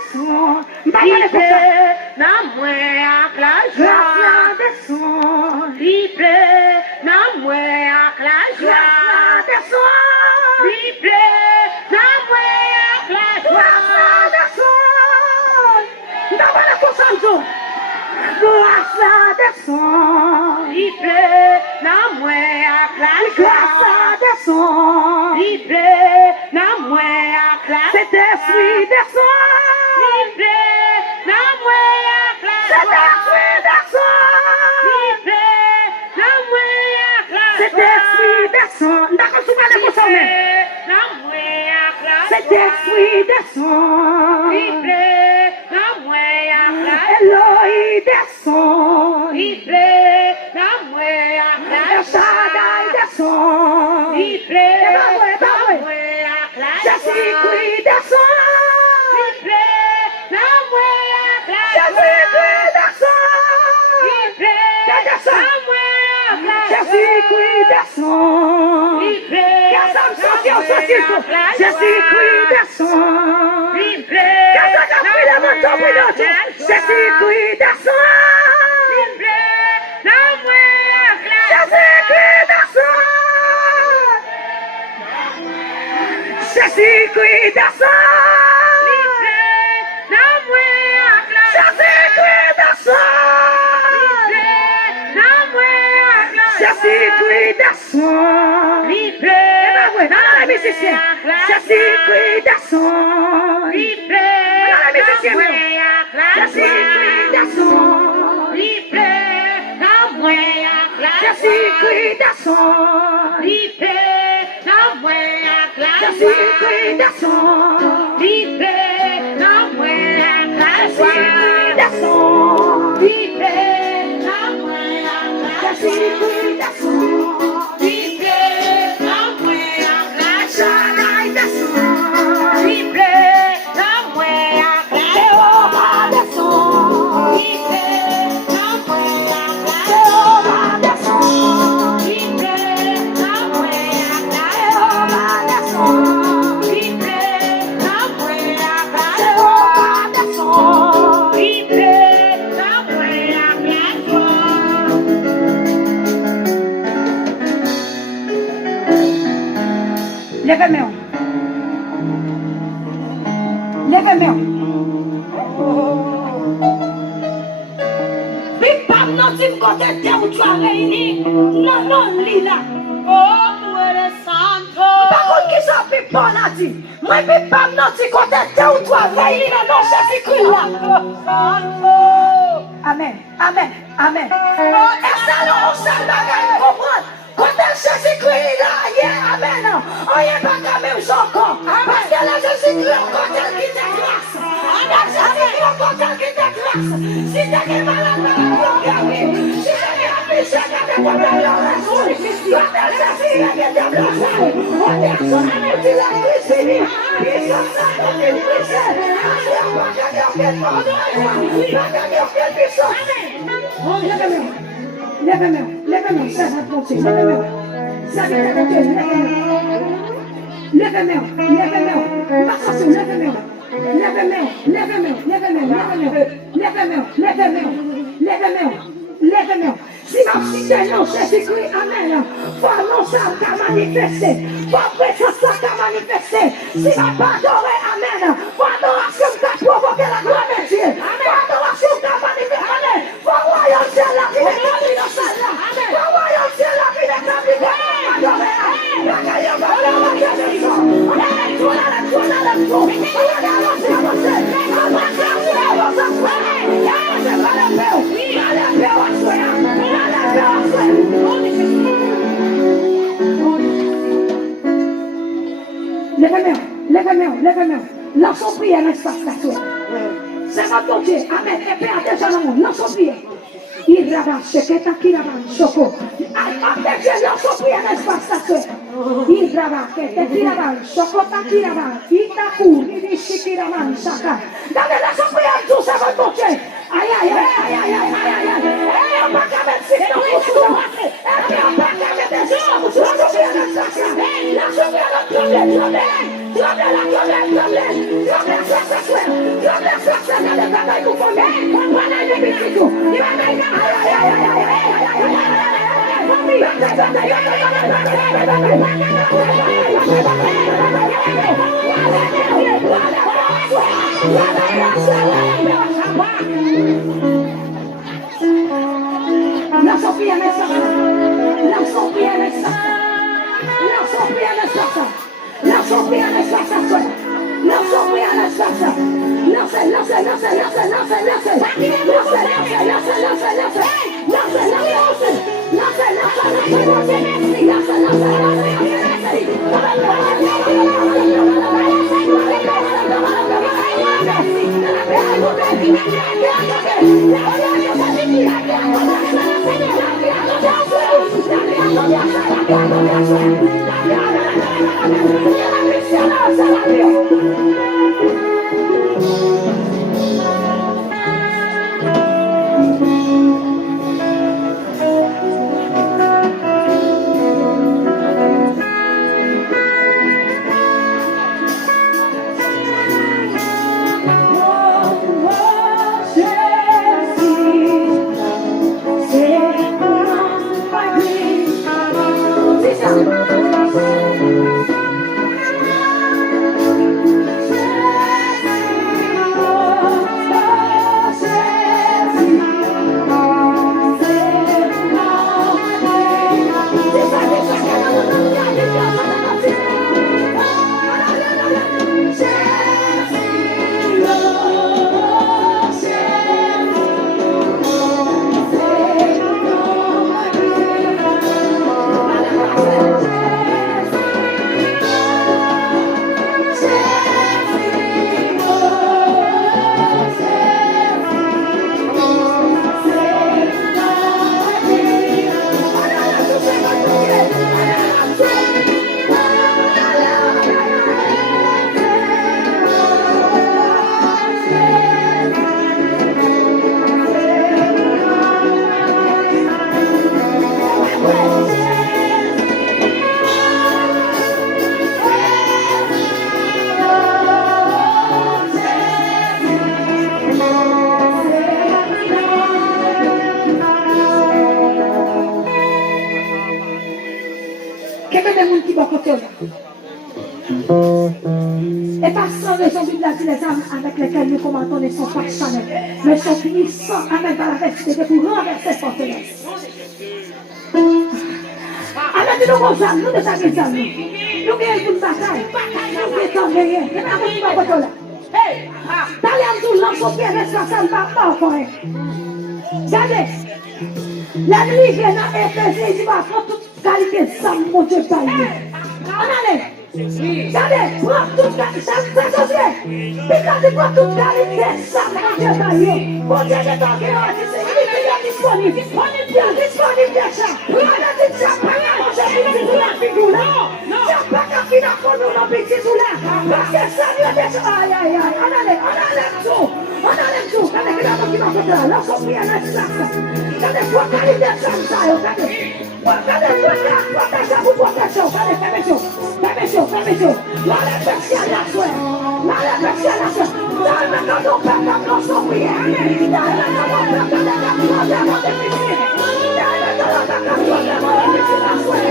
descend. Il pleut dans moi avec la joie. Descend. Il pleut dans moi avec la joie. Descend. Il pleut dans moi avec la joie. Descend. D'abord la conscience. Grâce descend. Il pleut dans moi avec la joie. Grâce descend. Il pleut dans moi avec la joie. Cet esprit descend. Il pleut dans moi avec la Cet joie. esprit descend. Il pleut dans moi avec la Cet joie. esprit descend. D'accord, souvent les consciences. Dans moi avec la Cet joie. esprit descend. Il pleut dans moi avec la joie. Elohim descend. Il pleut dans moi avec la El Shaddai joie. descend. Il pleut dans moi avec la joie. Jésus-Christ descend. Il pleut dans moi avec la joie. Jésus-Christ descend. Il pleut dans moi avec la joie. Jésus-Christ descend. Il pleut Qu'est-ce que ça dans moi avec la joie. Jésus-Christ descend. Il pleut Qu'est-ce que ça fait de votre vie? Jésus-Christ descend. Il pleut dans moi avec la joie. Jésus-Christ descend. Jésus-Christ descend. Il pleut dans moi avec la joie. Jésus-Christ descend. Il pleut dans moi avec la joie. Jésus-Christ descend. Il pleut Dans la musicienne. Jésus-Christ descend. Il pleut dans moi avec la Jésus-Christ joie. descend. Il pleut dans moi avec la joie. Jésus-Christ descend. Il pleut dans moi avec la joie. Jésus-Christ descend. Il pleut dans moi avec la Jésus-Christ joie. descend. Il pleut dans moi avec la Jésus-Christ joie. descend. Il pleut dans moi avec la joie. Shaddai descend. Il pleut dans moi avec la Jéhovah joie. descend. Il pleut dans moi avec la Jéhovah joie. descend. Il pleut dans moi avec la Jéhovah joie. descend. Il pleut dans moi avec la Jéhovah joie. descend. Il pleut dans moi avec la joie. Levez-moi. Levez-moi. Big Bang non si côté de où tu as réuni. Non, non, Lila. Oh, tu eres santo. Par contre, qui ça Big Bang a dit? Moi, Big Bang non si côté de où tu as réuni. Non, Jésus-Christ là. Santo. Amen. Amen. Amen. Et ça, non, on s'en bagaille, comprendre. Quand Jésus-Christ là, yeah, amen. On y est pas quand même encore. Parce que là, Jésus-Christ, on compte qui te grâce. Là, Jésus-Christ, on compte qui te grâce. Si tu es malade, on guérir. Si tu es péché, tu es problème, on résout. Quand Jésus est déplacé, on descend, on dit la Christine. Ils sont ça, on dit le péché. On va gagner aucun problème. On va gagner aucune puissance. Lève-moi. Lève-moi, lève-moi, ça va monter, lève-moi. Ça va monter, lève-moi. Lève-moi, lève-moi. Pas ça, lève-moi. Lève-moi, lève-moi, lève-moi, lève-moi, lève-moi, lève-moi, lève-moi. Si ma non, Jésus-Christ, amen. Faut annoncer à manifester. Faut présence à manifester. Si ma pas adoré, amen. Faut adoration qui provoquer la gloire de Dieu. Faut adoration qui manifester, amen. Faut royauté là qui est établi dans ça là. Faut royauté là qui est établi dans ça Lève-moi. Lançons prière dans l'espace là. C'est notre Dieu. Amen. Et Père déjà dans le monde. Lançons prière. Il ravage, c'est que t'as qui ravage, choco. Avec Dieu, lançons prière dans l'espace là. Il ravage, c'est qui ravage, choco, t'as qui ravage. Il t'a couru, il dit qui ravage, chacun. Lançons prière tout ça, votre Dieu. Aïe. On va quand même faire dans le fond. Et puis on va quand même des gens. Lançons prière dans l'espace là. Lançons prière dans le Et pas sans raison, Bible a dit les âmes avec lesquelles nous commentons ne sont pas charnelles, mais sont puissants, amen, par la vertu de pour renverser forteresse. Amen, nous avons âmes, nous devons des âmes. Nous gagnons une bataille, nous gagnons rien. Et pas vous qui va voter là. D'aller en dessous, l'enfant qui est responsable, pas encore. Regardez, la nuit vient à Éphèse, il va prendre toute qualité de sang, mon Dieu, par lui. On allait. Regardez, prends toute qualité, ça se fait. Puis quand tu prends toute qualité de sang, mon Dieu, par lui. Mon Dieu, je t'en guéris, il est disponible. Disponible déjà. On a dit, ça pas là, mon Dieu, il est là, figure là. Ça pas qu'à finir pour nous, nos petits ou là. Parce que ça lui a déjà. Aïe, aïe, aïe, on allait tout. On allait tout. Regardez, qui va faire là, là, son pied à la place. Regardez, trois qualités de sang, ça, regardez. Regardez, pour protection. Regardez, permettez. L'allez percer à la soie. L'allez percer à la soie. Dans le temps, on perd la place, on prie. Dans le temps, on perd la place, on prie. Dans le temps, on perd la place, on prie.